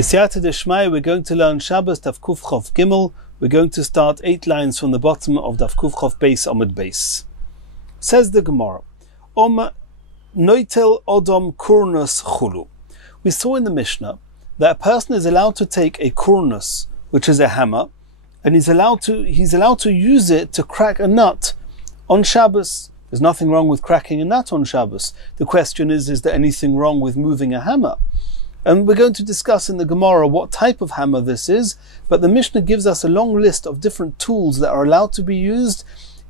B'siyata d'shmaya, we're going to learn Shabbos Daf Kuf Chof Gimel. We're going to start 8 lines from the bottom of Daf Kuf Chof Beis Amud Beis. Says the Gemara, Noitel Odom Kurnus Chulu. We saw in the Mishnah that a person is allowed to take a kurnus, which is a hammer, and he's allowed to use it to crack a nut on Shabbos. There's nothing wrong with cracking a nut on Shabbos. The question is there anything wrong with moving a hammer? And we're going to discuss in the Gemara what type of hammer this is, but the Mishnah gives us a long list of different tools that are allowed to be used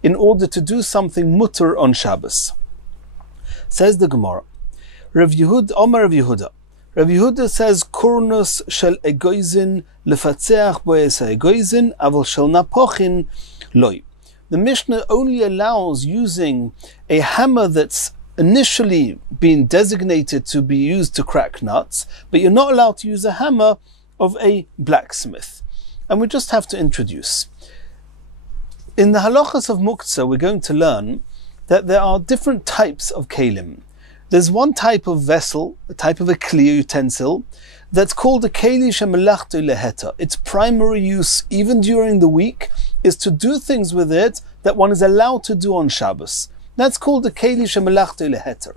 in order to do something mutter on Shabbos. Says the Gemara, Rav Yehuda says, Kurnus shel egoizin lefatzeach boes egoizin aval shel napochin loy. The Mishnah only allows using a hammer that's initially been designated to be used to crack nuts, but you're not allowed to use a hammer of a blacksmith. And we just have to introduce. In the halachas of muktzah, we're going to learn that there are different types of kelim. There's one type of vessel, a type of a kli, utensil, that's called a keli shemelachto leheter. Its primary use, even during the week, is to do things with it that one is allowed to do on Shabbos. That's called the keli shemelachto leheter.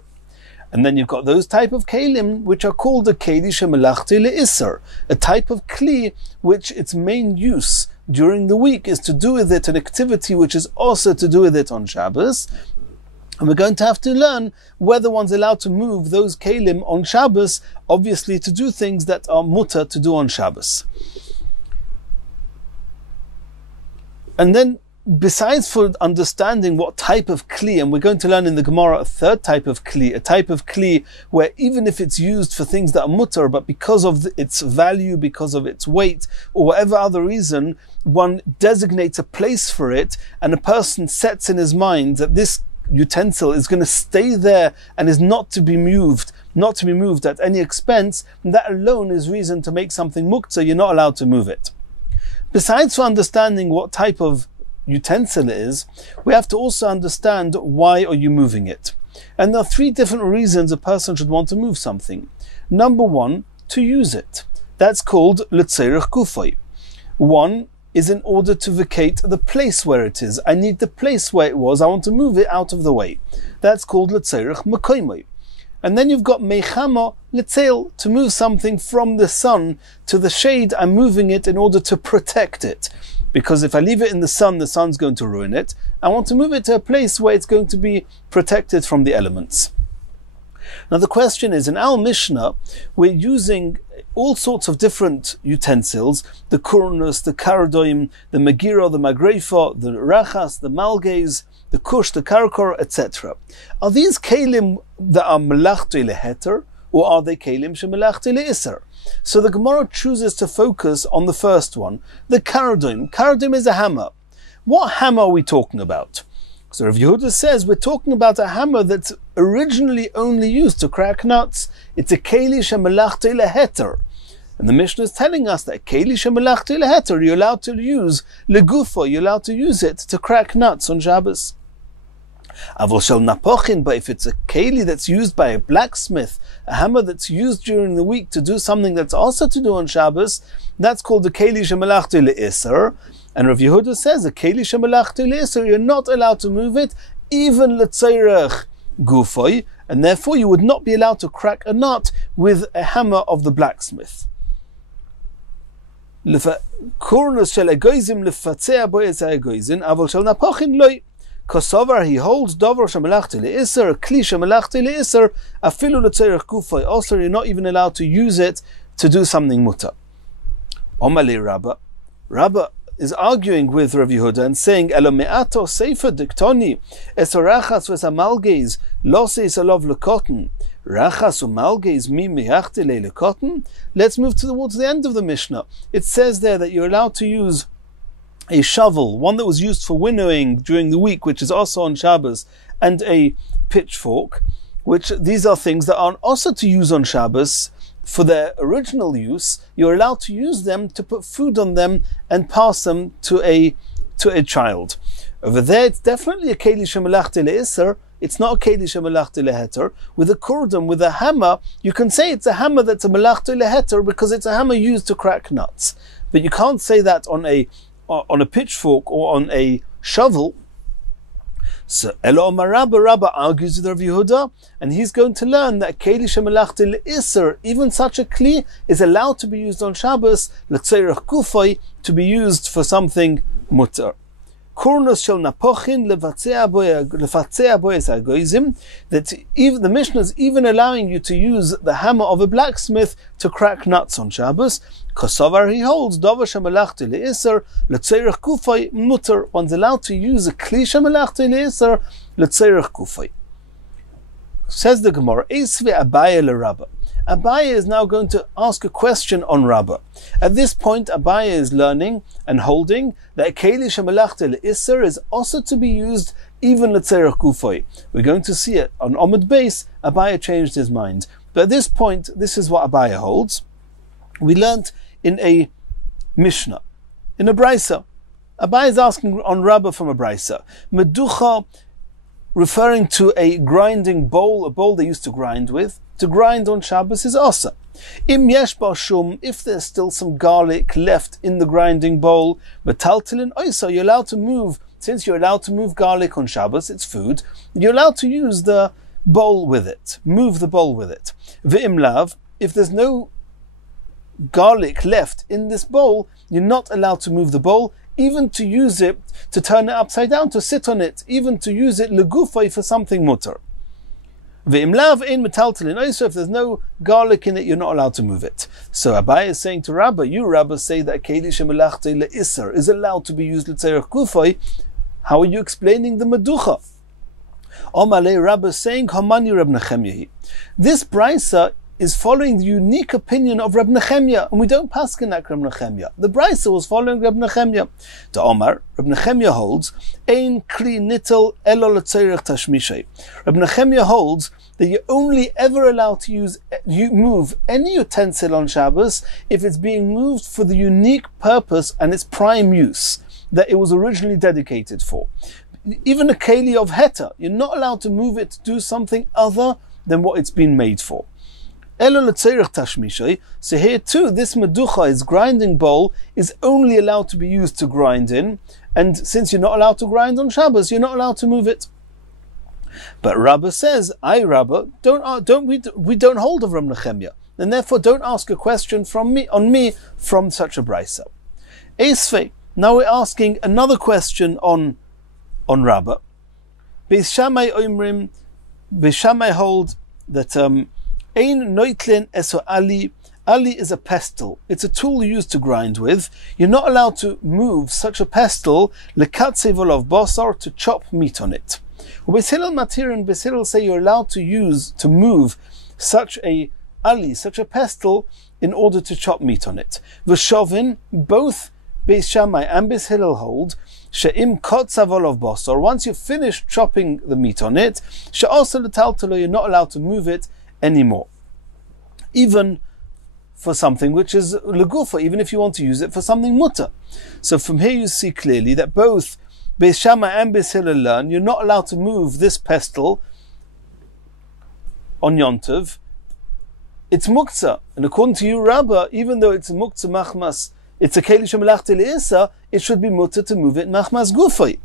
And then you've got those type of kelim which are called the keli shemelachto leisser, a type of kli which its main use during the week is to do with it an activity which is also to do with it on Shabbos. And we're going to have to learn whether one's allowed to move those kelim on Shabbos, obviously to do things that are mutter to do on Shabbos. And then, besides for understanding what type of kli, and we're going to learn in the Gemara a third type of kli, a type of kli where even if it's used for things that are mutter, but because of its value, because of its weight, or whatever other reason, one designates a place for it, and a person sets in his mind that this utensil is going to stay there and is not to be moved at any expense, and that alone is reason to make something muktzah. You're not allowed to move it. Besides for understanding what type of utensil it is, we have to also understand why are you moving it. And there are 3 different reasons a person should want to move something. Number 1, to use it. That's called l'tzerich gufay. 1 is in order to vacate the place where it is. I need the place where it was. I want to move it out of the way. That's called l'tzerich makoymay. And then you've got meichama l'tzeil, to move something from the sun to the shade. I'm moving it in order to protect it. Because if I leave it in the sun's going to ruin it. I want to move it to a place where it's going to be protected from the elements. Now the question is, in our Mishnah, we're using all sorts of different utensils, the kurnus, the karadoim, the megiro, the magrefa, the rachas, the malges, the kush, the karakor, etc. Are these kelim that are melachto leheter, or are they kelim shemelachto leisser? So the Gemara chooses to focus on the first one, the karadoim. Karadoim is a hammer. What hammer are we talking about? So Rav Yehuda says we're talking about a hammer that's originally only used to crack nuts. It's a keli shemelachto leheter. And the Mishnah is telling us that keli shemelachto leheter, you're allowed to use legufo, you're allowed to use it to crack nuts on Shabbos. Aval shel napochin, but if it's a keli that's used by a blacksmith, a hammer that's used during the week to do something that's also to do on Shabbos, that's called the keli shemelachto leisser. And Rav Yehuda says, a keli shemelachto leisser, you're not allowed to move it, even l'tzerich gufay, and therefore you would not be allowed to crack a nut with a hammer of the blacksmith. Kurnus shel egoizim lefatzea boes egoizin, aval shel napochin loy. Kosovar, he holds dover shemelachto leisser, kli shemelachto leisser, afilu l'tzerich gufay. Also, you're not even allowed to use it to do something mutter. Omali Rabba is arguing with Rav Yehuda and saying, Elo me'ato sefer diktoni, es rachas ves amalges, los es alov lekotten, rachas umalges mi me'achte le lekotten. Let's move towards the end of the Mishnah. It says there that you're allowed to use a shovel, one that was used for winnowing during the week, which is also on Shabbos, and a pitchfork, which these are things that are also to use on Shabbos. For their original use, you're allowed to use them to put food on them and pass them to a child. Over there, it's definitely a keli shemelachto leisser. it's not a keli shemalachti leheter. With a kurdum, with a hammer, you can say it's a hammer that's a malachti leheter because it's a hammer used to crack nuts. But you can't say that on a pitchfork or on a shovel. So Rabba argues with Rav Yehuda, and he's going to learn that keli shemalachti le'iser, even such a kli, is allowed to be used on Shabbos, l'tzeirach gufay, to be used for something mutter. Kurnos shel napochin lefatzea boyes hagoyzim, that even the Mishnah is even allowing you to use the hammer of a blacksmith to crack nuts on Shabbos. Kosovar, he holds davar shemalachti le'iser l'tzeirach gufay mutter. One's allowed to use a kli shemalachti le'iser l'tzeirach gufay. Says the Gemara, Eisve Abaye leRabba. Abaye is now going to ask a question on Rabba. At this point, Abaye is learning and holding that keli shemalachti le'iser is also to be used even l'tzerach gufay. We're going to see it on Omid Beis. Abaye changed his mind, but at this point, this is what Abaye holds. We learnt in a Mishnah, in a Brisa. Abaye is asking on Rabba from a Brisa. Meducha, referring to a grinding bowl, a bowl they used to grind with. To grind on Shabbos is asa. Im yesh bashum, if there's still some garlic left in the grinding bowl, metaltilin oisa, you're allowed to move. Since you're allowed to move garlic on Shabbos, it's food. You're allowed to use the bowl with it. Move the bowl with it. Ve'im lav, if there's no garlic left in this bowl, you're not allowed to move the bowl, even to use it, to turn it upside down, to sit on it, even to use it legufay for something mutter. Ve'im lav ein metaltalin oisa, if there's no garlic in it, you're not allowed to move it. So Abaye is saying to Rabba, you Rabba say that keli shemalachti le'iser is allowed to be used l'tzerach gufay. How are you explaining the meducha? Omale Rabba is saying, Hamani Reb Nechemya. This brisa is following the unique opinion of Reb Nechemya, and we don't paskin like Reb Nechemya. The brisa was following Reb Nechemya. The Omar, Reb Nechemya holds, Ein kli nitel elo l'tzerich tashmishay. Reb Nechemya holds that you're only ever allowed to move any utensil on Shabbos if it's being moved for the unique purpose and its prime use that it was originally dedicated for. Even a keli of heta, you're not allowed to move it to do something other than what it's been made for. So here too, this meducha, his grinding bowl, is only allowed to be used to grind in, and since you're not allowed to grind on Shabbos, you're not allowed to move it. But Rabba says, Rabba, we don't hold of Reb Nechemya, and therefore don't ask a question from such a brisa. Esfei, now we're asking another question on Rabba. Beis Shammai hold that Ein noitlin eso ali. Ali is a pestle. It's a tool used to grind with. You're not allowed to move such a pestle lekatzevol of bosar, to chop meat on it. Beis Hillel matir and Beis Hillel say you're allowed to move such a ali, such a pestle, in order to chop meat on it. V'shovin, both Beis Shammai and Beis Hillel hold she'im kotzavol of bosar. Once you've finished chopping the meat on it, she'also l'taltalo, you're not allowed to move it anymore, even for something which is legufa, even if you want to use it for something mutter. So from here you see clearly that both Beis Shammai and Beis Hillel learn you're not allowed to move this pestle on Yontov. It's muktzah, and according to you, Rabba, even though it's a muktzah machmas, it's a keli shemalachti le'isa, it should be mutter to move it machmas gufay.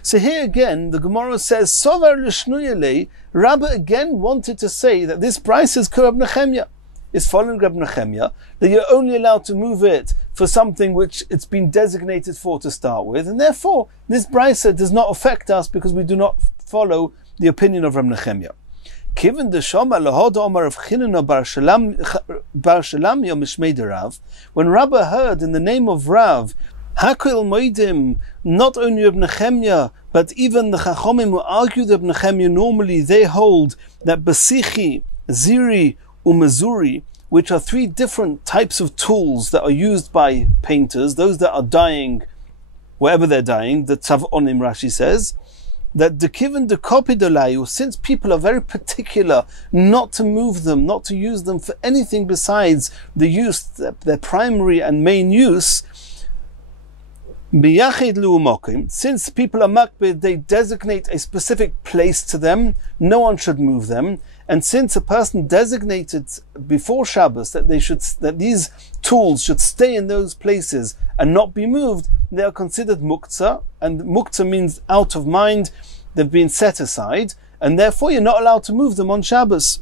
So here again, the Gemara says, Sovar l'shnuyalei, Rabba again wanted to say that this price is Reb Nechemya, is following Reb Nechemya, that you're only allowed to move it for something which it's been designated for to start with, and therefore this brisa does not affect us because we do not follow the opinion of Reb Nechemya. Given the Shama lahod Omar of Chinana bar Shalamya mishmei de Rav, when Rabba heard in the name of Rav, Hakil Moedim, not only Reb Nechemya, but even the Chachomim who argue Reb Nechemya, normally they hold that Basichi, Ziri, Umazuri, which are three different types of tools that are used by painters, those that are dyeing, wherever they're dyeing, the Tzavonim, Rashi says, that the Kivan de Kopidolayu, since people are very particular not to move them, not to use them for anything besides the use, their primary and main use, Miyachid lu'umokim, since people are makbid, they designate a specific place to them, no one should move them. And since a person designated before Shabbos that these tools should stay in those places and not be moved, they are considered muktzah, and muktzah means out of mind, they've been set aside, and therefore you're not allowed to move them on Shabbos.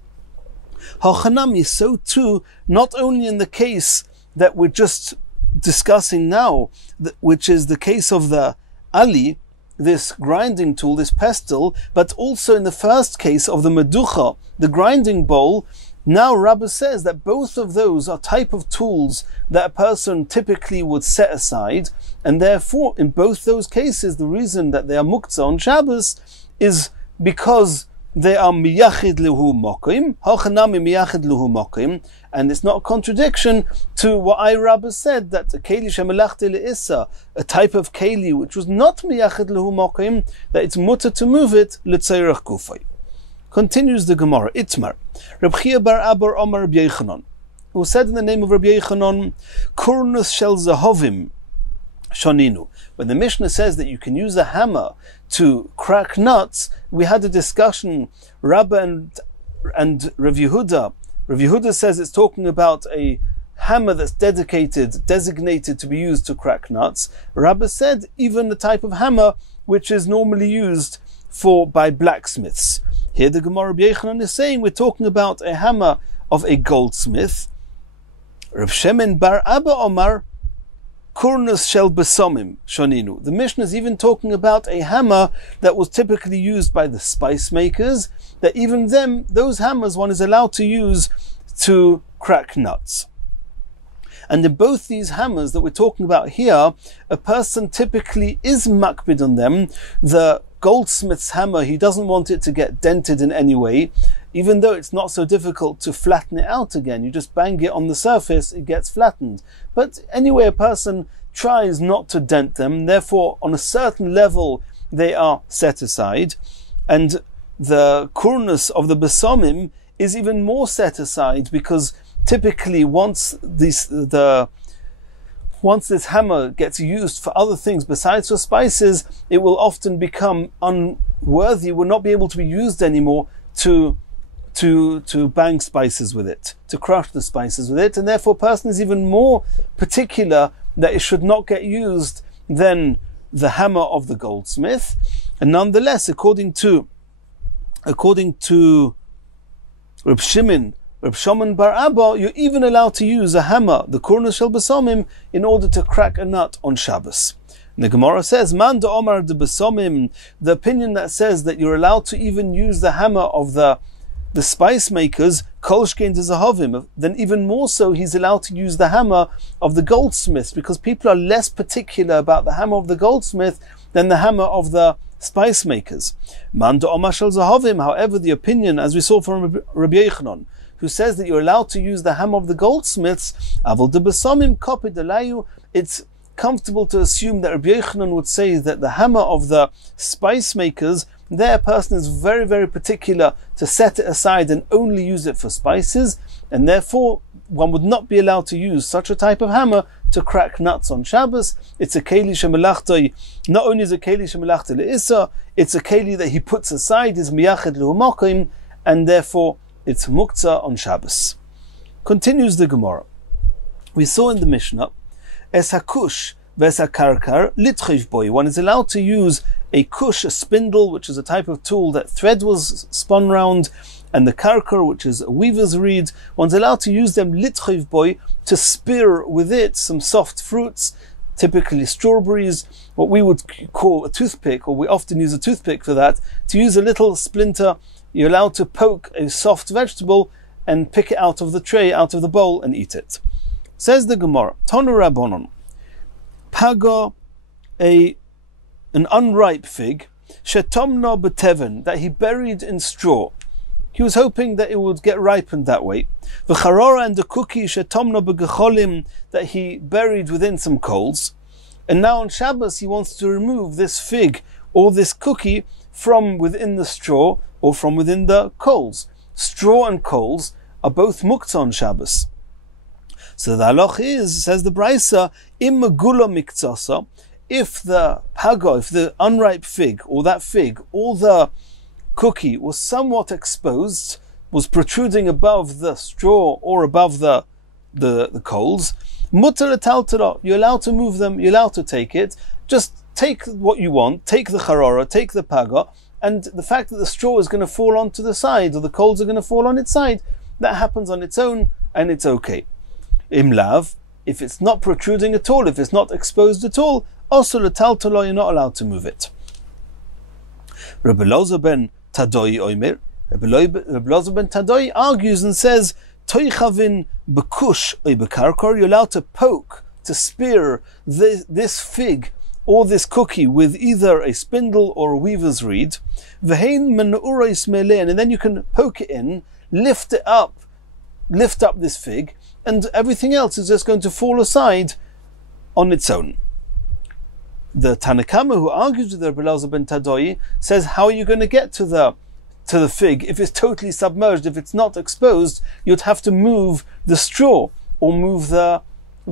Hachanami, so too, not only in the case that we're just discussing now, which is the case of the ali, this grinding tool, this pestle, but also in the first case of the meducha, the grinding bowl. Now Rabbi says that both of those are type of tools that a person typically would set aside, and therefore in both those cases the reason that they are muktzah on Shabbos is because they are miyachid lehu mokim, hachanami miyachid lehu mokim, and it's not a contradiction to what Rabbi said, that a keli shemelachti le'issa, a type of keli which was not miyachid lehu mokim, that it's mutter to move it l'tzeirach kufay. Continues the Gemara, Itmar, Reb Chia bar Abba Omar Rabbi Yochanan, who said in the name of Rabbi Yochanan, Kurnus shel zahovim shoninu. When the Mishnah says that you can use a hammer to crack nuts, we had a discussion, Rabba and Rav Yehuda. Rav Yehuda says it's talking about a hammer that's designated to be used to crack nuts. Rabba said even the type of hammer which is normally used by blacksmiths. Here the Gemara Rabbi Yochanan is saying we're talking about a hammer of a goldsmith. Rav Shemin bar Abba Omar, Kurnus shel besomim shoninu. The Mishnah is even talking about a hammer that was typically used by the spice makers, that even those hammers one is allowed to use to crack nuts. And in both these hammers that we're talking about here, a person typically is makbid on them. The goldsmith's hammer, he doesn't want it to get dented in any way, even though it's not so difficult to flatten it out again. You just bang it on the surface, it gets flattened. But anyway, a person tries not to dent them, therefore on a certain level they are set aside. And the kurnus of the besomim is even more set aside, because typically once this hammer gets used for other things besides for spices, it will often become unworthy, will not be able to be used anymore to bang spices with it, to crush the spices with it, and therefore a person is even more particular that it should not get used than the hammer of the goldsmith. And nonetheless, according to Reb Shimon bar Abba, you're even allowed to use a hammer, the kurnus shel besomim, in order to crack a nut on Shabbos. And the Gemara says, Man de Omar de besomim, the opinion that says that you're allowed to even use the hammer of the spice makers, kolshkein de zahavim, then even more so he's allowed to use the hammer of the goldsmith, because people are less particular about the hammer of the goldsmith than the hammer of the spice makers. Man de Omar shel zahavim, however, the opinion, as we saw from Rabbi Yochanan, who says that you're allowed to use the hammer of the goldsmiths, avol de besomim kopid alayu, it's comfortable to assume that Rabbi Yochanan would say that the hammer of the spice makers, there a person is very, very particular to set it aside and only use it for spices, and therefore one would not be allowed to use such a type of hammer to crack nuts on Shabbos. It's a keli shemelachtai, not only is a keli shemelachtai le'issa, it's a keli that he puts aside, is miyachid le'umokim, and therefore it's muktzah on Shabbos. Continues the Gemara. We saw in the Mishnah, es hakush ves hakarkar litchiv boy. One is allowed to use a kush, a spindle, which is a type of tool that thread was spun round, and the karkar, which is a weaver's reed. One's allowed to use them litchiv boy to spear with it some soft fruits, typically strawberries, what we would call a toothpick, or we often use a toothpick for that, to use a little splinter. You're allowed to poke a soft vegetable and pick it out of the tray, out of the bowl, and eat it. Says the Gemara, Tonu Rabbanon, Paga, an unripe fig, Shetomno beteven, that he buried in straw. He was hoping that it would get ripened that way. V'charora, and the cookie, Shetomno begecholim, that he buried within some coals. And now on Shabbos he wants to remove this fig or this cookie from within the straw or from within the coals. Straw and coals are both muktzah on Shabbos. So the halach is, says the Brisa, im megula miktzasa, if the pago, if the unripe fig, or that fig, or the cookie was somewhat exposed, was protruding above the straw or above the coals, mutter etaltara, you're allowed to move them, you're allowed to take it. Just take what you want, take the charora, take the paga, and the fact that the straw is going to fall onto the side, or the coals are going to fall on its side, that happens on its own, and it's okay. Imlav, if it's not protruding at all, if it's not exposed at all, also etaltara, you're not allowed to move it. Rabbi Elazar ben Tadoi Omer, Rabbi Elazar ben Tadoi argues and says, Toichavin bekush oy bekarkor, you're allowed to poke, to spear this fig or this cookie with either a spindle or a weaver's reed. V'hein menurais melein, and then you can poke it in, lift up this fig, and everything else is just going to fall aside on its own. The Tanakama, who argues with the Rabbi Elazar ben Tadoi, says, how are you going to get to the fig if it's totally submerged? If it's not exposed, you'd have to move the straw or move the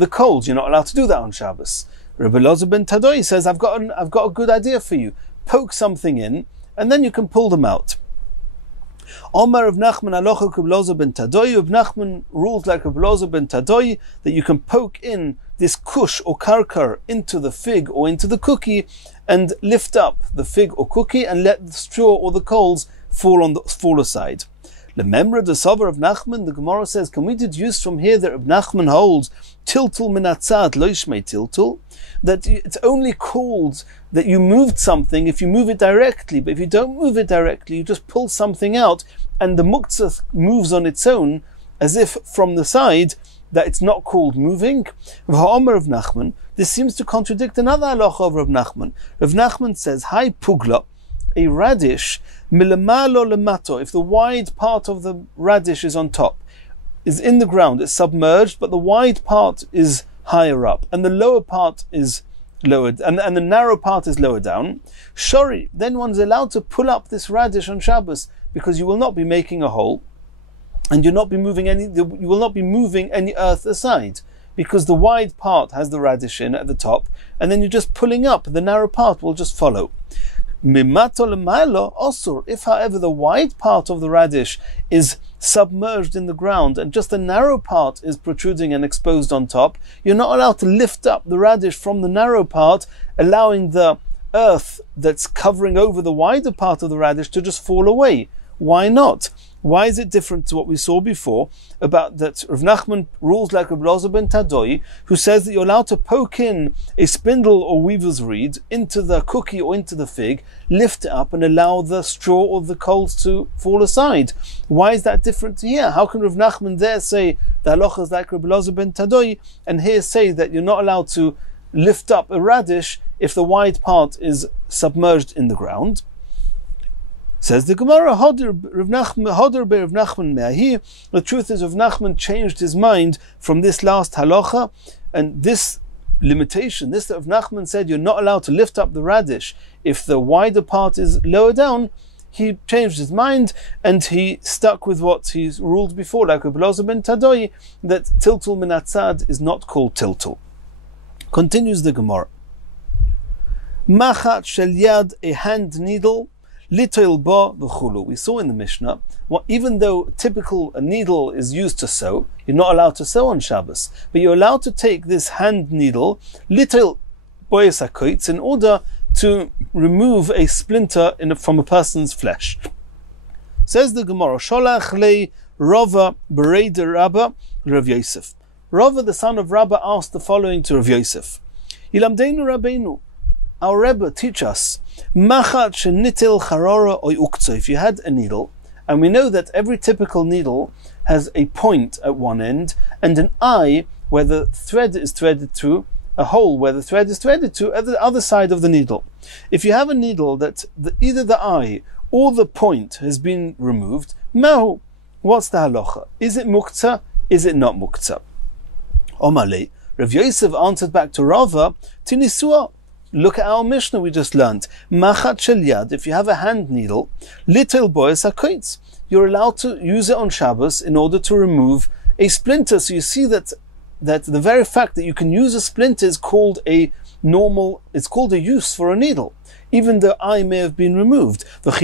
coals. You're not allowed to do that on Shabbos. Rabbi Elazar ben Tadoi says, I've got a good idea for you. Poke something in, and then you can pull them out. Omar of Nachman alocha Rabbi Elazar ben Tadoi. Rabbi Nachman rules like Rabbi Elazar ben Tadoi, that you can poke in this kush or karkar into the fig or into the cookie, and lift up the fig or cookie and let the straw or the coals fall aside. The memra the sover of Nachman, the Gemara says, can we deduce from here that Nachman holds tiltul minatzad loishmei tiltul, that it's only called that you moved something if you move it directly, but if you don't move it directly, you just pull something out and the muktzah moves on its own as if from the side, that it's not called moving. V'ha'omer of Nachman, this seems to contradict another halacha of Rav Nachman. Rav Nachman says, Hai pugla, a radish, milamalo lemato, if the wide part of the radish is on top, is in the ground, it's submerged, but the wide part is higher up, and the lower part is lower, and the narrow part is lower down. Shori, then one's allowed to pull up this radish on Shabbos, because you will not be making a hole, and you will not be moving any earth aside, because the wide part has the radish in at the top, and then you're just pulling up, the narrow part will just follow. Mimato l'maylo osur, if however the wide part of the radish is submerged in the ground and just the narrow part is protruding and exposed on top, you're not allowed to lift up the radish from the narrow part, allowing the earth that's covering over the wider part of the radish to just fall away. Why not? Why is it different to what we saw before about that Rav Nachman rules like Rabbi Elazar ben Tadoi, who says that you're allowed to poke in a spindle or weaver's reed into the cookie or into the fig, lift it up and allow the straw or the coals to fall aside? Why is that different to here? How can Rav Nachman there say the halacha is like Rabbi Elazar ben Tadoi, and here say that you're not allowed to lift up a radish if the wide part is submerged in the ground? Says the Gemara, the truth is Rav Nachman changed his mind from this last halacha, and this limitation, this that Rav Nachman said you're not allowed to lift up the radish if the wider part is lower down, he changed his mind and he stuck with what he's ruled before, like Rabbi Elazar ben Tadoi, that tiltul minatzad is not called tiltul. Continues the Gemara. Machat shel yad, a hand needle, Litoil ba v'chulu. We saw in the Mishnah, even though a needle is used to sew, you're not allowed to sew on Shabbos, but you're allowed to take this hand needle, litoil boyes hakoitz, in order to remove a splinter from a person's flesh. Says the Gemara, Sholach le Rava berei de Rabba Rav Yosef. Rava, the son of Rabba, asked the following to Rav Yosef: Yilamdeinu Rabbeinu, our Rebbe, teach us, Machat shenitil charora oy uktzah. If you had a needle, and we know that every typical needle has a point at one end and an eye where the thread is threaded to, a hole where the thread is threaded to at the other side of the needle. If you have a needle that either the eye or the point has been removed, mahu, what's the halacha? Is it muktzah? Is it not muktzah? Omale, Rav Yosef answered back to Rava, Tinisua. Look at our Mishnah we just learned. Machat shel yad, if you have a hand needle, litil boyes hakoitz, you're allowed to use it on Shabbos in order to remove a splinter. So you see that the very fact that you can use a splinter is called a normal, it's called a use for a needle, even though eye may have been removed. Does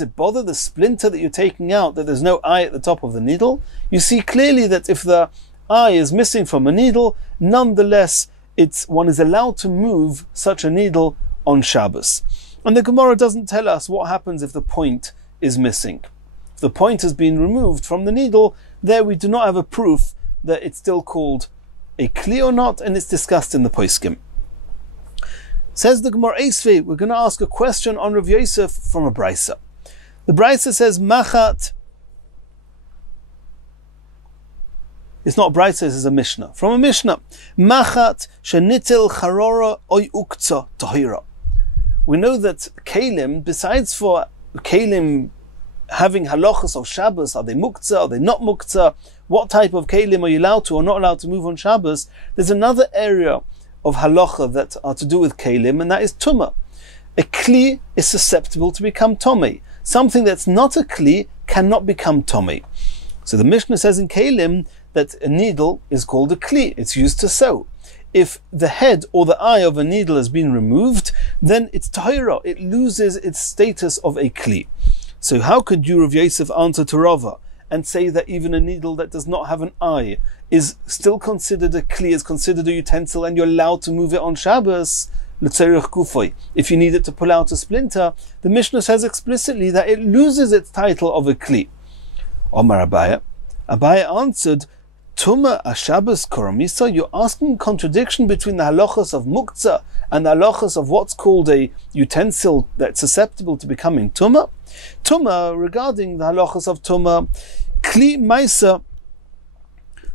it bother the splinter that you're taking out that there's no eye at the top of the needle? You see clearly that if the eye is missing from a needle, nonetheless one is allowed to move such a needle on Shabbos. And the Gemara doesn't tell us what happens if the point is missing. If the point has been removed from the needle, there we do not have a proof that it's still called a kli or not, and it's discussed in the poskim. Says the Gemara Eisvei, we're going to ask a question on Rav Yosef from a brisa. The brisa says, Machat, it's not a brisa, it's a Mishnah. From a Mishnah, Machat shenitel charora oy ukza tahira. We know that kalim, besides for kalim having halachas of Shabbos, are they muktzah, are they not muktzah? What type of kalim are you allowed to or not allowed to move on Shabbos? There's another area of halacha that are to do with kalim, and that is tumah. A kli is susceptible to become tomei. Something that's not a kli cannot become tomei. So the Mishnah says in kalim that a needle is called a kli. It's used to sew. If the head or the eye of a needle has been removed, then it's tahira. It loses its status of a kli. So how could you, Rav Yosef, answer to Rava and say that even a needle that does not have an eye is still considered a kli, is considered a utensil, and you're allowed to move it on Shabbos? If you need it to pull out a splinter, the Mishnah says explicitly that it loses its title of a kli. Omar Abaya. Abaya answered, Tuma Ashabbos Koramisa, you're asking contradiction between the halachas of muktzah and the halachas of what's called a utensil that's susceptible to becoming tuma. Tuma, regarding the halachas of tuma, kli maisa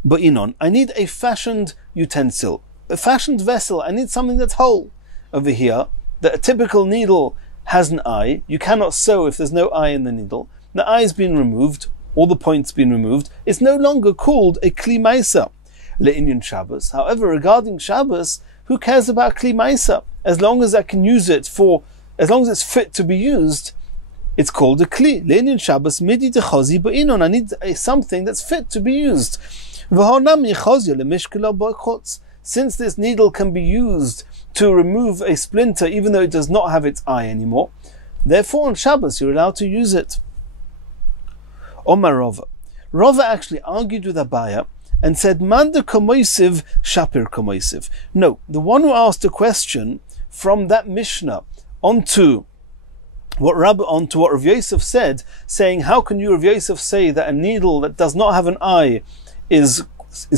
ba'inon. I need a fashioned utensil, a fashioned vessel. I need something that's whole. Over here, that a typical needle has an eye. You cannot sew if there's no eye in the needle. The eye's been removed, all the points been removed. It's no longer called a kli maisa. Le'inyan Shabbos. However, regarding Shabbos, who cares about kli maisa? As long as I can use it as long as it's fit to be used, it's called a kli. Le'inyan Shabbos midi dechazi ba'inon. I need something that's fit to be used. Since this needle can be used to remove a splinter even though it does not have its eye anymore, therefore on Shabbos you're allowed to use it. Omar Rava. Rava actually argued with Abaya and said, Manda kamoisiv, shapir kamoisiv. No, the one who asked a question from that Mishnah onto what Rav Yosef said, saying, how can you, Rav Yosef, say that a needle that does not have an eye is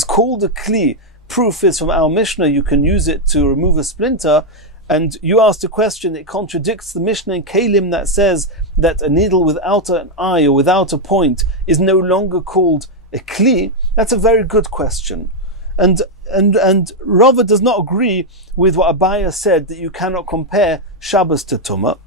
called a kli? Proof is from our Mishnah, you can use it to remove a splinter. And you asked a question, it contradicts the Mishnah in Kalim that says that a needle without an eye or without a point is no longer called a kli. That's a very good question. And Rava does not agree with what Abaya said, that you cannot compare Shabbos to Tumah.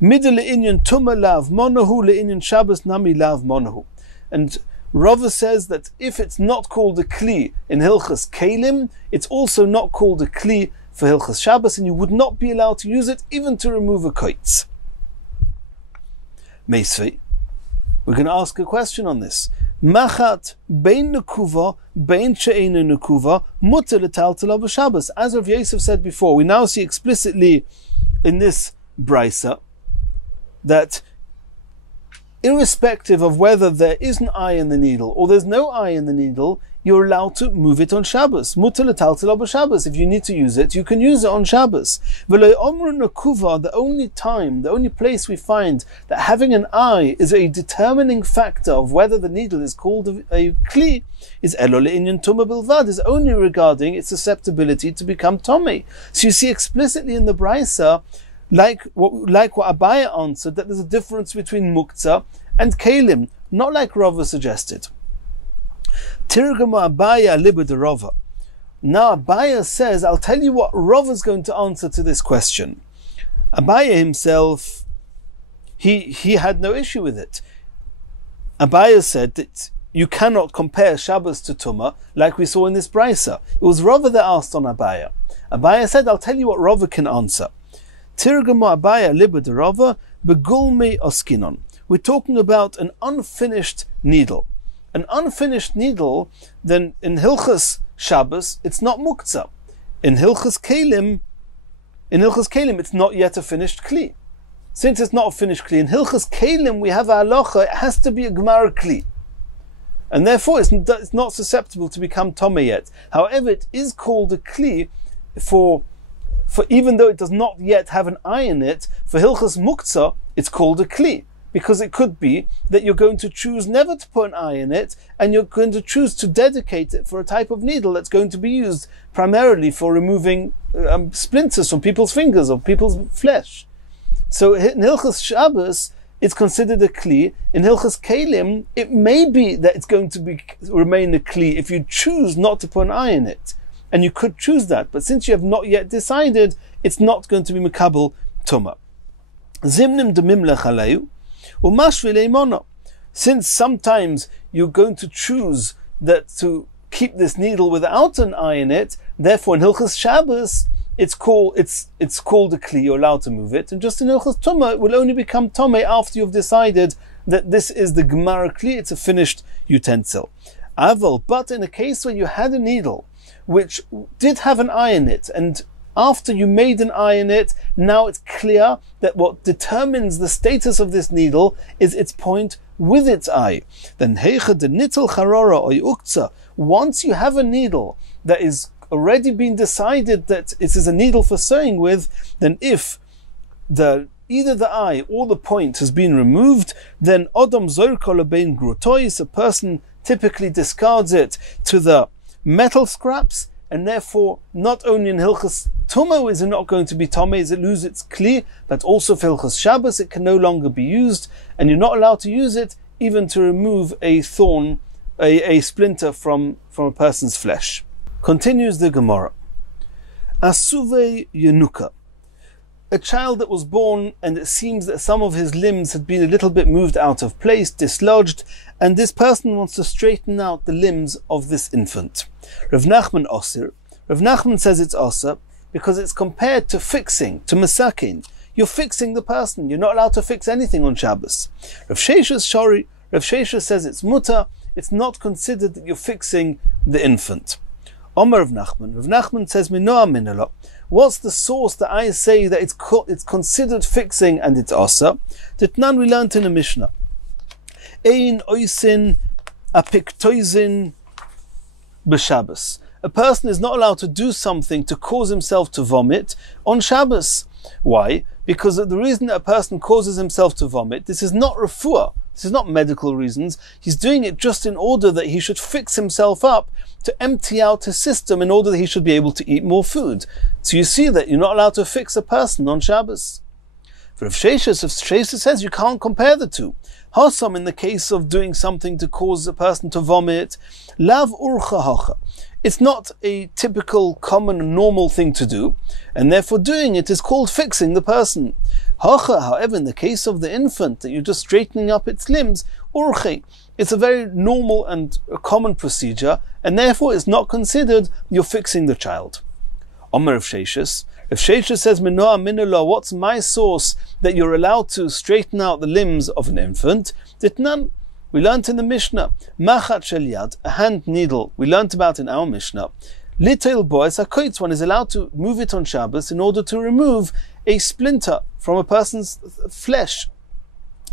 Middle le'inyan Tumah lav monahu, le'inyan Shabbos nami lav monahu. And Rava says that if it's not called a kli in Hilchas Kalim, it's also not called a kli for Hilchas Shabbos, and you would not be allowed to use it even to remove a koitz. Meisvei, we're going to ask a question on this. Machat bein nekuva, bein she'einu nekuva, muter l'taltala b'Shabbos. As Rav Yosef said before, we now see explicitly in this brisa that irrespective of whether there is an eye in the needle or there's no eye in the needle, you're allowed to move it on Shabbos. Muter l'taltala b'Shabbos. If you need to use it, you can use it on Shabbos. V'lo omru nekuva, the only place we find that having an eye is a determining factor of whether the needle is called a kli, is elo le'inyan tumah bilvad, is only regarding its susceptibility to become tomei. So you see explicitly in the brisa, like what Abaya answered, that there's a difference between muktzah and kalim, not like Rava suggested. Tirgama Abaya libed Rava. Now Abaya says, I'll tell you what Rava's going to answer to this question. Abaya himself, he had no issue with it. Abaya said that you cannot compare Shabbos to Tumah like we saw in this brisa. It was Rava that asked on Abaya. Abaya said, I'll tell you what Rava can answer. Tirgama Abaya libed Rava begulme oskinon. We're talking about an unfinished needle. An unfinished needle, then in Hilchas Shabbos, it's not muktzah. In Hilchos Kelim, it's not yet a finished kli. Since it's not a finished kli, in Hilchos Kelim we have a halacha, it has to be a gemara kli. And therefore it's not susceptible to become tomei yet. However, it is called a kli for even though it does not yet have an eye in it, for Hilchos Muktzah, it's called a kli. Because it could be that you're going to choose never to put an eye in it, and you're going to choose to dedicate it for a type of needle that's going to be used primarily for removing splinters from people's fingers or people's flesh. So in Hilchos Shabbos, it's considered a kli. In Hilchos Kelim, it may be that it's going to remain a kli if you choose not to put an eye in it. And you could choose that, but since you have not yet decided, it's not going to be mekabel tumah. Zimnim demimlech aleyu. Since sometimes you're going to choose that to keep this needle without an eye in it, therefore in Hilchos Shabbos it's called a kli, you're allowed to move it, and just in Hilchos Tumah it will only become tomei after you've decided that this is the gemara kli, it's a finished utensil. Aval, but in a case where you had a needle which did have an eye in it, and after you made an eye in it, now it's clear that what determines the status of this needle is its point with its eye. Then once you have a needle that is already been decided that it is a needle for sewing with, then if either the eye or the point has been removed, then Odom Zorko Lebein Grutois, a person typically discards it to the metal scraps, and therefore not only in Hilchos Tumah is it not going to be tomei, as it loses its kli, but also for Hilchos Shabbos it can no longer be used, and you're not allowed to use it even to remove a thorn, a splinter from a person's flesh. Continues the Gemara. Asuve Yenuka. A child that was born, and it seems that some of his limbs had been a little bit moved out of place, dislodged, and this person wants to straighten out the limbs of this infant. Rav Nachman Osir. Rav Nachman says it's Osir because it's compared to fixing, to masakin. You're fixing the person. You're not allowed to fix anything on Shabbos. Rav Sheshes Shori. Rav Sheshes says it's mutar. It's not considered that you're fixing the infant. Omer Rav Nachman. Rav Nachman says minoah minelo. What's the source that I say that it's considered fixing and it's osir? Ditnan we learned in a Mishnah. Ein oisin apiktoizin b'Shabbos. A person is not allowed to do something to cause himself to vomit on Shabbos. Why? Because the reason that a person causes himself to vomit, this is not refuah, this is not medical reasons. He's doing it just in order that he should fix himself up to empty out his system in order that he should be able to eat more food. So you see that you're not allowed to fix a person on Shabbos. For if Sheshes says you can't compare the two. Hasam, in the case of doing something to cause a person to vomit, lav urcha hacha. It's not a typical, common, normal thing to do, and therefore doing it is called fixing the person. Hacha, however, in the case of the infant, that you're just straightening up its limbs, urche, it's a very normal and a common procedure, and therefore it's not considered you're fixing the child. Omer of Sheshes. If Sheshes says, Minoah minolo, what's my source that you're allowed to straighten out the limbs of an infant? Ditnan. We learnt in the Mishnah, Machat shel yad, a hand needle. We learnt about in our Mishnah. Little boys, hakoitz, one is allowed to move it on Shabbos in order to remove a splinter from a person's flesh.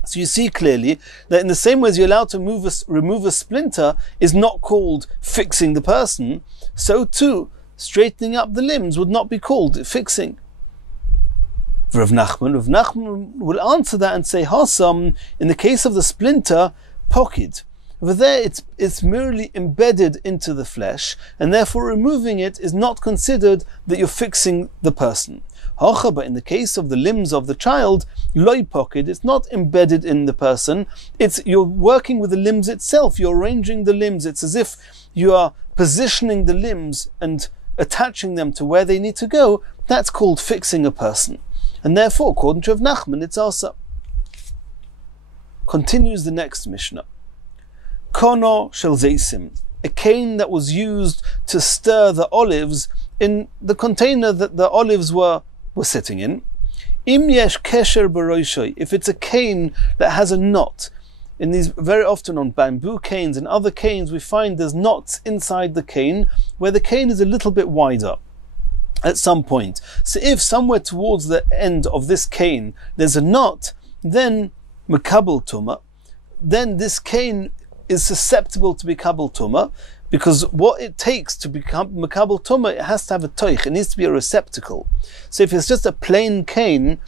So you see clearly that in the same way as you're allowed to remove a splinter is not called fixing the person, so too straightening up the limbs would not be called fixing. Rav Nachman will answer that and say, Hasam, in the case of the splinter, pocket. Over there it's merely embedded into the flesh, and therefore removing it is not considered that you're fixing the person. Hacha, but in the case of the limbs of the child, loy pocket, it's not embedded in the person, you're working with the limbs itself, you're arranging the limbs, it's as if you are positioning the limbs and attaching them to where they need to go. That's called fixing a person. And therefore, according to Rav Nachman, it's also. Continues the next Mishnah. Kono shel zeisim, a cane that was used to stir the olives in the container that the olives were sitting in. Im yesh kesher b'roishoi, if it's a cane that has a knot, in these, very often on bamboo canes and other canes, we find there's knots inside the cane where the cane is a little bit wider at some point. So if somewhere towards the end of this cane there's a knot, then makabel tuma, then this cane is susceptible to be kabel tuma, because what it takes to become makabel tuma, it has to have a toich, it needs to be a receptacle. So if it's just a plain cane,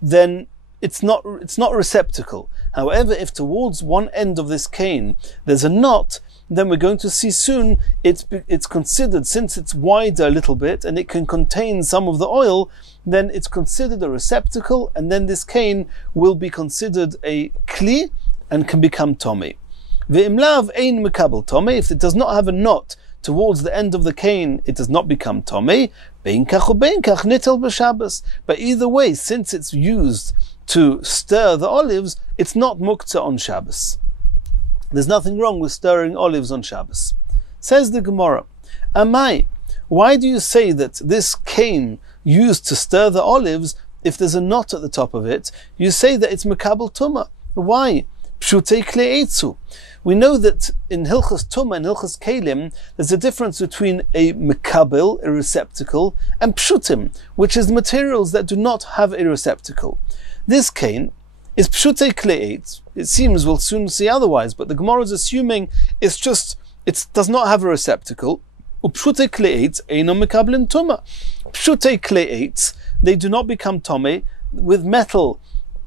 then it's not a receptacle. However, if towards one end of this cane there's a knot, then we're going to see soon it's considered, since it's wider a little bit and it can contain some of the oil, then it's considered a receptacle, and then this cane will be considered a kli and can become tomei. Ve'imlav ein mekabel tomei, if it does not have a knot towards the end of the cane, it does not become tomei. Beinkach or beinkach nitel b'Shabbos. But either way, since it's used to stir the olives, it's not muktzah on Shabbos. There's nothing wrong with stirring olives on Shabbos. Says the Gemara, Amai, why do you say that this cane used to stir the olives, if there's a knot at the top of it, you say that it's mekabel tuma? Why? Pshutei klei eitzu. We know that in Hilchas Tumah and Hilchas Kelim, there's a difference between a mekabel, a receptacle, and pshutim, which is materials that do not have a receptacle. This cane is pshutei klei eitz. It seems we'll soon see otherwise, but the Gemara is assuming it does not have a receptacle. Pshutei klei eitz eino mekabelin tumah. Pshutei klei eitz, they do not become tomei. With metal,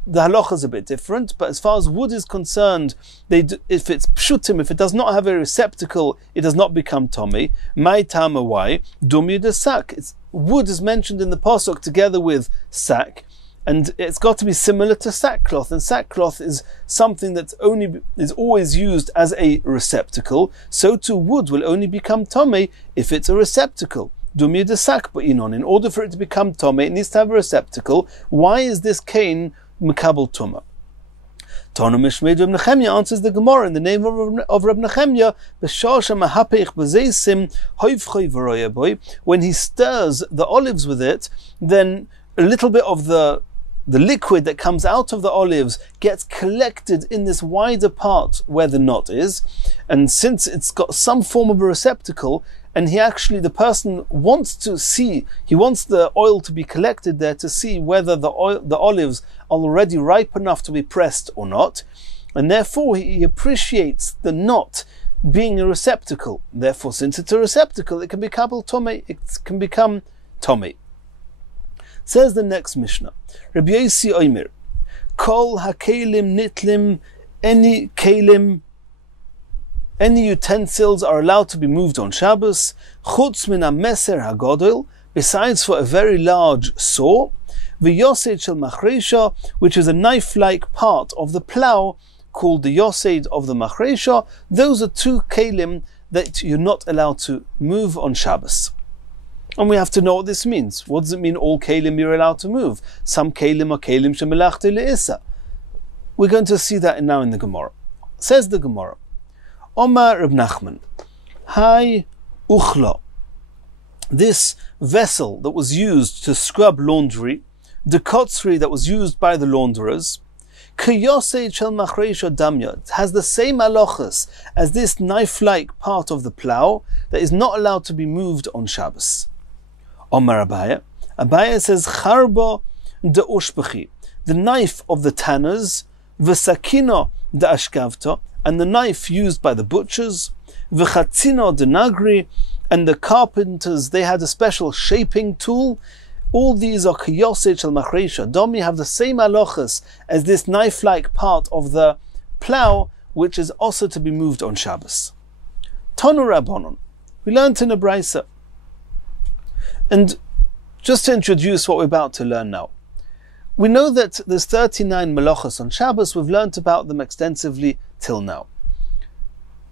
the halacha is a bit different, but as far as wood is concerned, if it's pshutim, if it does not have a receptacle, it does not become tomei. My tama, why? Dumi de sak. Wood is mentioned in the pasuk together with sack, and it's got to be similar to sackcloth, and sackcloth is something that is always used as a receptacle. So too wood will only become tomei if it's a receptacle. Dumi de sak, but in order for it to become tomei, it needs to have a receptacle. Why is this cane mekabel tuma? Tonu Mishmeid Reb Nechemya answers the Gemara in the name of Reb Nechemya, when he stirs the olives with it, then a little bit of the liquid that comes out of the olives gets collected in this wider part where the knot is, and since it's got some form of a receptacle, and the person wants to see, he wants the oil to be collected there to see whether the olives are already ripe enough to be pressed or not, and therefore he appreciates the knot being a receptacle. Therefore, since it's a receptacle, it can be kabel tomei, it can become tomei. Says the next Mishnah, Rabbi Yosi Omer, Kol hakelim nitlim, any kelim, any utensils are allowed to be moved on Shabbos, chutz min ha-meser hagodol, besides for a very large saw, v'yosed shel machresha, which is a knife-like part of the plough, called the yosed of the machresha. Those are two kelim that you're not allowed to move on Shabbos. And we have to know what this means. What does it mean all kelim you're allowed to move? Some kelim are kelim shemelachti le'isa. We're going to see that now in the Gemara. Says the Gemara, Omar Reb Nachman, Hai Uchla, this vessel that was used to scrub laundry, the kotzri that was used by the launderers, Kiyosei shel machresha damya, it has the same halachas as this knife-like part of the plough that is not allowed to be moved on Shabbos. Omar Abaya says, Charba de ushpechi, the knife of the tanners, v'sakino de ashkavta, and the knife used by the butchers, v'chatzino de nagri, and the carpenters, they had a special shaping tool. All these are kiyosei shel machresha domi, have the same halachas as this knife-like part of the plough, which is also to be moved on Shabbos. Tonu Rabbanon, we learned in a brisa. And just to introduce what we're about to learn now, we know that there's 39 melachos on Shabbos. We've learnt about them extensively till now.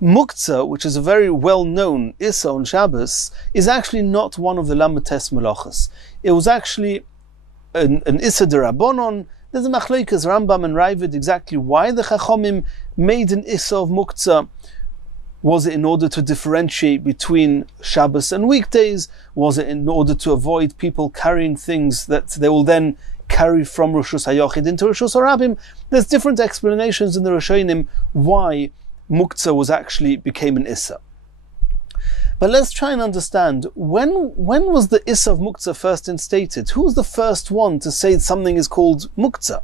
Muktzah, which is a very well-known Issa on Shabbos, is actually not one of the Lamates melachos. It was actually an Issa d'Rabbanon. There's a Machlokes Rambam and Ravid exactly why the Chachomim made an Issa of Muktzah. Was it in order to differentiate between Shabbos and weekdays? Was it in order to avoid people carrying things that they will then carry from Rishus HaYochid into Rishus HaRabim. There's different explanations in the Rishonim why Muktzah became an Issa. But let's try and understand, when was the Issa of Muktzah first instated? Who was the first one to say something is called Muktzah?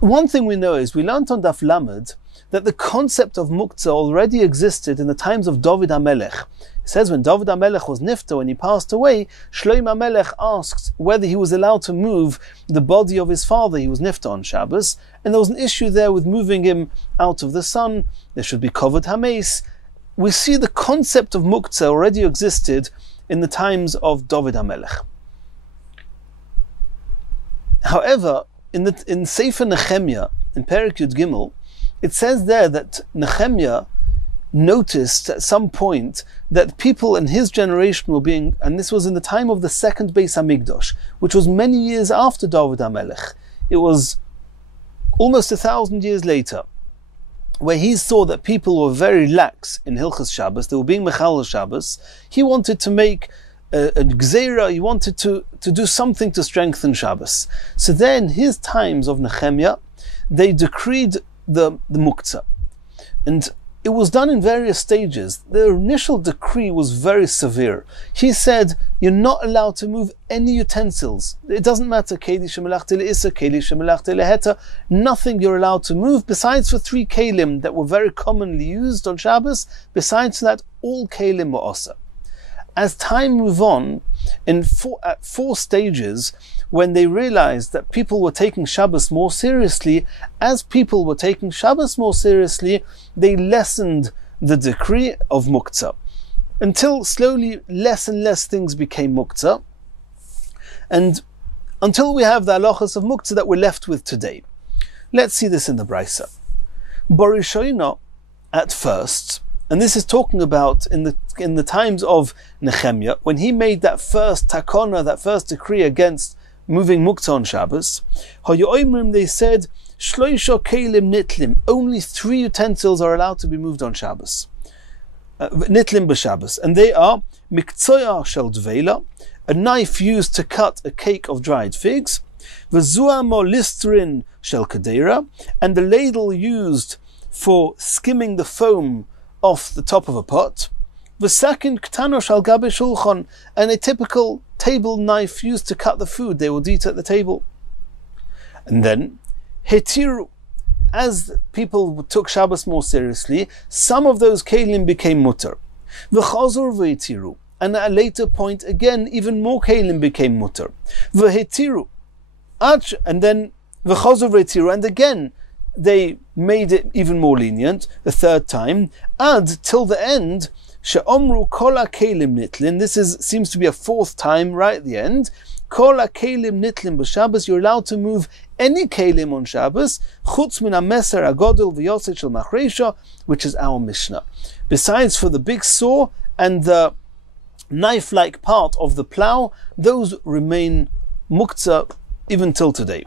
One thing we know is, we learned on Daf Lamed, that the concept of Muktzah already existed in the times of David HaMelech. It says when David HaMelech was nifta, when he passed away, Shlomo HaMelech asked whether he was allowed to move the body of his father. He was nifta on Shabbos, and there was an issue there with moving him out of the sun. There should be covered hameis. We see the concept of Muktzah already existed in the times of David HaMelech. However, in Sefer Nehemiah, in Perek Yud Gimel, it says there that Nehemiah noticed at some point that people in his generation were being, and this was in the time of the second Beis Hamikdash, which was many years after David HaMelech. It was almost 1,000 years later, where he saw that people were very lax in Hilchas Shabbos. They were being Mechal Shabbos. He wanted to make a Gzeira, he wanted to do something to strengthen Shabbos. So then, in his times of Nehemiah, they decreed the Muktzah. And it was done in various stages. The initial decree was very severe. He said, you're not allowed to move any utensils. It doesn't matter, Keli shemelachti le'issa, Keli shemelachti le'heta, nothing you're allowed to move, besides for 3 kelim that were very commonly used on Shabbos. Besides that, all kelim were osa. As time moved on, at 4 stages, when they realized that people were taking Shabbos more seriously, as people were taking Shabbos more seriously, they lessened the decree of Muktzah, until slowly less and less things became Muktzah, and until we have the halachas of Muktzah that we're left with today. Let's see this in the Brisa. Barishoina, at first, and this is talking about in the times of Nehemiah, when he made that first takona, that first decree against moving Muktzah on Shabbos, they said, Shloisha kelim nitlim, only 3 utensils are allowed to be moved on Shabbos. Nitlim b'Shabbos, and they are Miktzoya shel dveila, a knife used to cut a cake of dried figs, V'zuamo listrin shel kadera, and the ladle used for skimming the foam off the top of a pot, V'sakin ktano shel gabe shulchan, and a typical table knife used to cut the food they would eat at the table. And then, hetiru, as people took Shabbos more seriously, some of those kelim became mutter. V'chazor v'hetiru, and at a later point again, even more kelim became mutter. V'hetiru, and then v'chazor v'hetiru, and again they made it even more lenient, the 3rd time, ad till the end, she'omru kol kelim nitlin, this seems to be a 4th time right at the end, kol kelim nitlin b'Shabbos, you're allowed to move any kelim on Shabbos, chutz min ha-meser agodel v'yoseh shel machresha, which is our Mishnah. Besides for the big saw and the knife-like part of the plow, those remain muktzah even till today.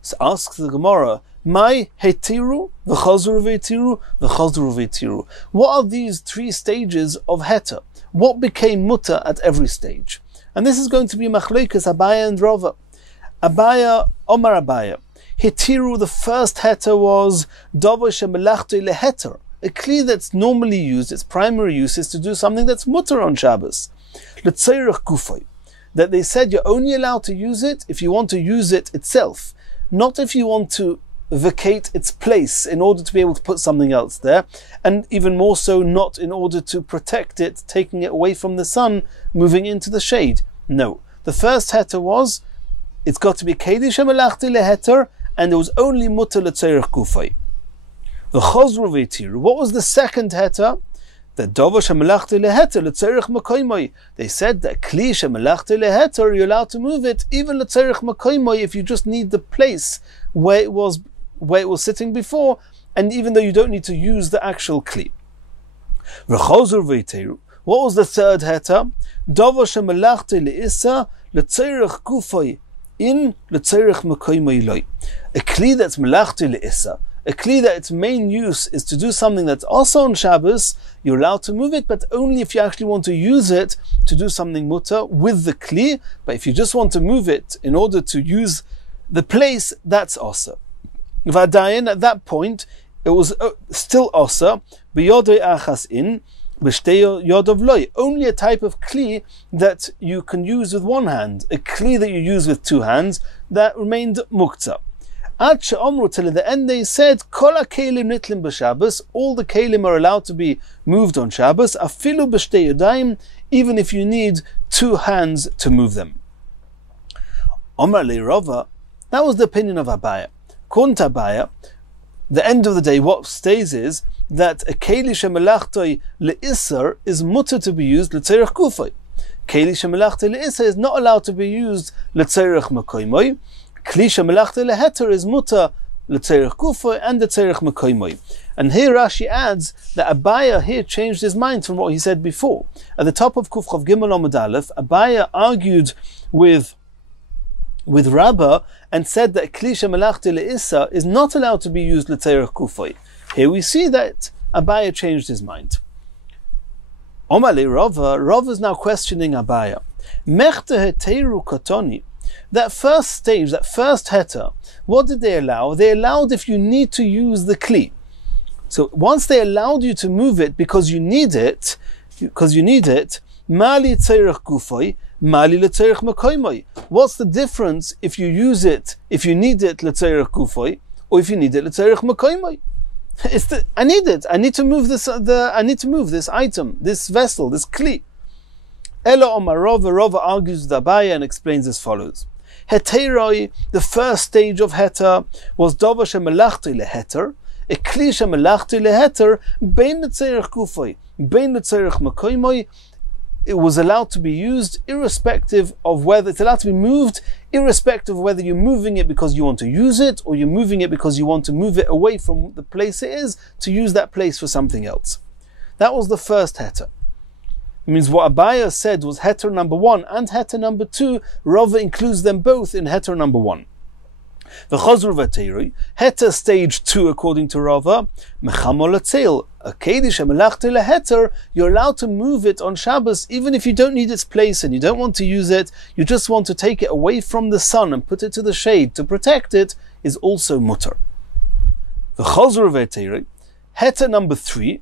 So asks the Gemara, my hetiru, v'chazru v'hetiru, v'chazru v'hetiru. What are these 3 stages of heta? What became mutter at every stage? And this is going to be machlokes Abaya and Rava. Abaya, Omar Abaya. Hetiru, the first heta was davar shemelachto leheter, a kli that's normally used, its primary use is to do something that's mutter on Shabbos. L'tzeirach gufay, that they said you're only allowed to use it if you want to use it itself, not if you want to vacate its place in order to be able to put something else there, and even more so not in order to protect it, taking it away from the sun, moving into the shade. No. The first heter was, it's got to be keli shemelachti leheter, and it was only mutter l'tzeirach gufay. The chazru v'hetiru. What was the second heter? The davar shemelachti leheter l'tzeirach makoymoi. They said that kli shemelachti leheter, you're allowed to move it, even l'tzeirach makoymoi, if you just need the place where it was sitting before, and even though you don't need to use the actual kli. V'chazur v'hetiru. What was the 3rd heter? Davar shemelachti le'issa l'tzeirach gufay in l'tzeirach makoymoi loy. A kli that's melachti le'issa, a kli that its main use is to do something that's also on Shabbos, you're allowed to move it, but only if you actually want to use it to do something mutter with the kli. But if you just want to move it in order to use the place, that's also. V'adayin, at that point, it was still also, b'yodei achas in, b'shtei yodov loy, only a type of kli that you can use with one hand. A kli that you use with two hands, that remained muktzah. Ad she'omru, till the end they said, kol ha-kelim nitlim b'Shabbos, all the kelim are allowed to be moved on Shabbos, afilu b'shtei yodayim, even if you need two hands to move them. Omar le Rava, that was the opinion of Abaya. According to Abaya, the end of the day, what stays is that a keli shemelachtai le'isar is mutter to be used le'tzerech kufay. Keli shemelachtai le'isar is not allowed to be used le'tzerech makoymoi. Kli shemelachtai le'heter is mutter le'tzerech kufay and le'tzerech makoymoi. And here Rashi adds that Abaya here changed his mind from what he said before. At the top of Kuf Chav Gimel Amud Aleph, Abaya argued with Rabbah and said that Kli shemelachtai le'isa is not allowed to be used le'tzerech kufay. Here we see that Abaya changed his mind. Omar le Rava, Rava is now questioning Abaya. Mechte heteru katoni. That first stage, that first heter, what did they allow? They allowed if you need to use the kli. So once they allowed you to move it because you need it, mali tzerech kufay, mali letzerech makoymoi. What's the difference if you use it, if you need it letzerech kufay, or if you need it letzerech makoymoi? I need it. I need to move this. I need to move this item, this vessel, this kli. Ela Omar Rava. Rava argues with Abaya and explains as follows: Heteroi, the first stage of heter, was davar shemelachti leheter, a kli shemelachti leheter, bein letzerech kufay, bein letzerech makoymoi. It was allowed to be used irrespective of whether it's allowed to be moved, irrespective of whether you're moving it because you want to use it or you're moving it because you want to move it away from the place it is to use that place for something else. That was the first heter. It means what Abaya said was heter number 1 and heter number 2. Rava includes them both in heter number 1. The Chazru v'Teirui, heter stage 2 according to Rava, mechamol atzeil, a keli shemelachti leheter, you're allowed to move it on Shabbos even if you don't need its place and you don't want to use it, you just want to take it away from the sun and put it to the shade to protect it, is also mutter. The Chazru v'Teirui, heter number 3,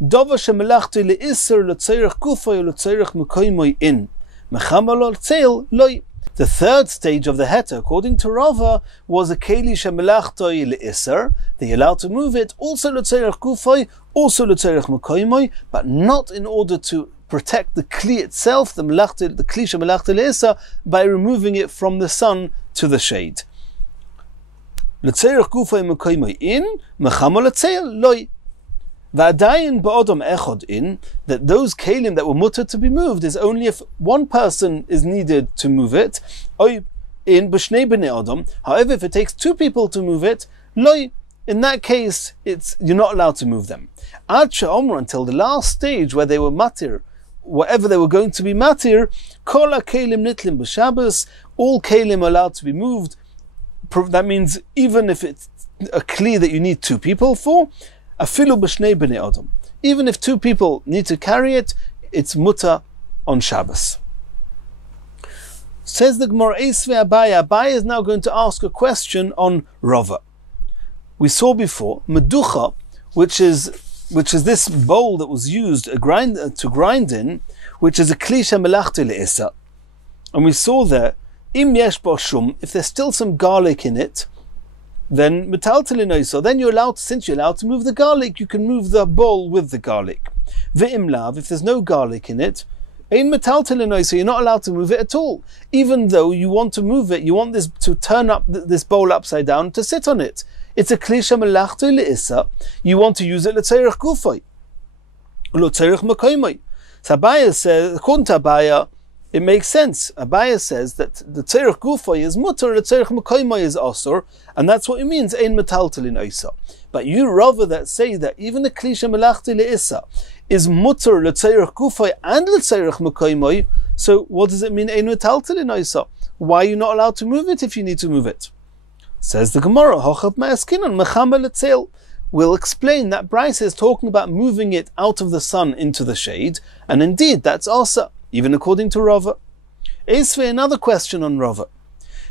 davar shemelachti le'iser letzerech kufay letzerech makoymoi in, mechamol atzeil loy. The third stage of the heter, according to Rava, was a keli shemelachtai le'iser. They allowed to move it, also letzerech kufay, also letzerech makoymoi, but not in order to protect the kli itself, the kli shemelachtai le'iser, by removing it from the sun to the shade. Letzerech kufay makoymoi in, mechamol atzeil loy. V'adayin ba'odom echod in, that those kelim that were mutter to be moved is only if one person is needed to move it, oy in b'shnei b'nei odom. However, if it takes two people to move it, loy, in that case, you're not allowed to move them. Ad she'omru, until the last stage where they were matir, whatever they were going to be matir, kol ha-kelim nitlim b'Shabbos, all kelim are allowed to be moved. That means even if it's a kli that you need two people for, afilu b'shnei b'nei odom. Even if two people need to carry it, it's mutter on Shabbos. Says the Gemara, Eisve Abaya. Abaya is now going to ask a question on Rava. We saw before meducha, which is this bowl that was used to grind in, which is a kli shemelachti le'isa. And we saw there, im yesh bo shum, if there's still some garlic in it, then metaltelinoiso, then since you're allowed to move the garlic, you can move the bowl with the garlic. Ve'im lav, if there's no garlic in it, ein metaltelinoiso, you're not allowed to move it at all. Even though you want to move it, you want this to turn up this bowl upside down to sit on it. It's a kli shemelachti le'isa. You want to use it letzerech kufay, letzerech makoymoi. So Abaya says, according to Abaya, it makes sense. Abaya says that the tzerech gufay is mutter, the tzerech makoymoi is asur, and that's what it means, ein metaltelin isa. But you Rava that say that even the kli shemelachti le'isa is mutter, the tzerech gufay and the tzerech makoymoi, so what does it mean, ein metaltelin isa? Why are you not allowed to move it if you need to move it? Says the Gemara, Hochab ma'askinan mechama letzel. We'll explain that Bryce is talking about moving it out of the sun into the shade, and indeed that's asa, even according to Rava. Esve, another question on Rava.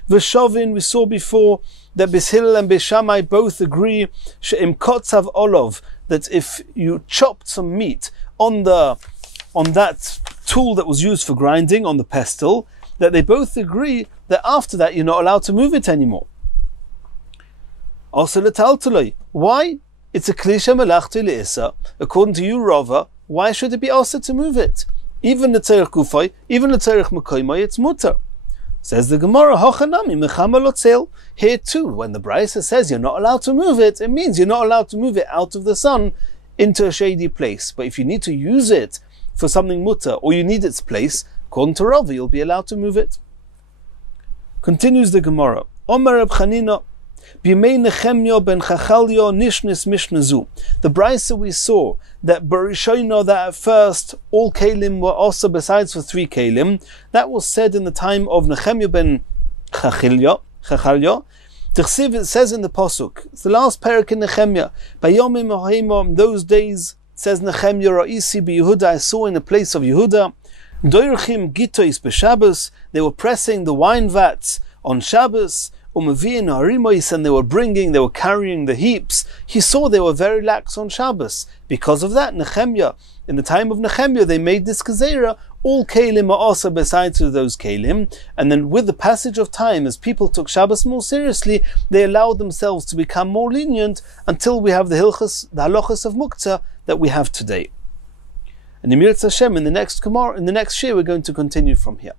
V'shovin, we saw before that Beis Hillel and Beis Shammai both agree she'im kotzav olov, that if you chopped some meat on that tool that was used for grinding, on the pestle, that they both agree that after that you're not allowed to move it anymore. Also letaltaloi. Why? It's a klisha melachti le'isa. According to you, Rava, why should it be asked to move it? Even the tzerich gufay, even the tzerich mekoymay, it's mutter. Says the Gemara, Hochanami mechama lotzel. Here too, when the Brisa says you're not allowed to move it, it means you're not allowed to move it out of the sun into a shady place. But if you need to use it for something mutter, or you need its place, according to Rava, you'll be allowed to move it. Continues the Gemara. Omer Reb Chanina, B'yemei Nechemya ben Chachalya nishnis mishnazu. The Brisa we saw that Barishono, that at first all kalim were also besides for 3 kalim, that was said in the time of Nechemya ben Chachalya. Tichsiv, it says in the Pasuk, it's the last parak in Nechemya, Bayomim Ohema, those days, says Nechemya, Ra'isi b'Yehuda, I saw in a place of Yehuda, Doirchim Gitois b'Shabbos, they were pressing the wine vats on Shabbos, Umaviin Harimois, and they were carrying the heaps. He saw they were very lax on Shabbos. Because of that, Nechemya, in the time of Nechemya, they made this gezerah, all kalim are also besides those kalim, and then with the passage of time, as people took Shabbos more seriously, they allowed themselves to become more lenient until we have the halachas of muktzah that we have today. And in the next Gemara, in the next shir, we're going to continue from here.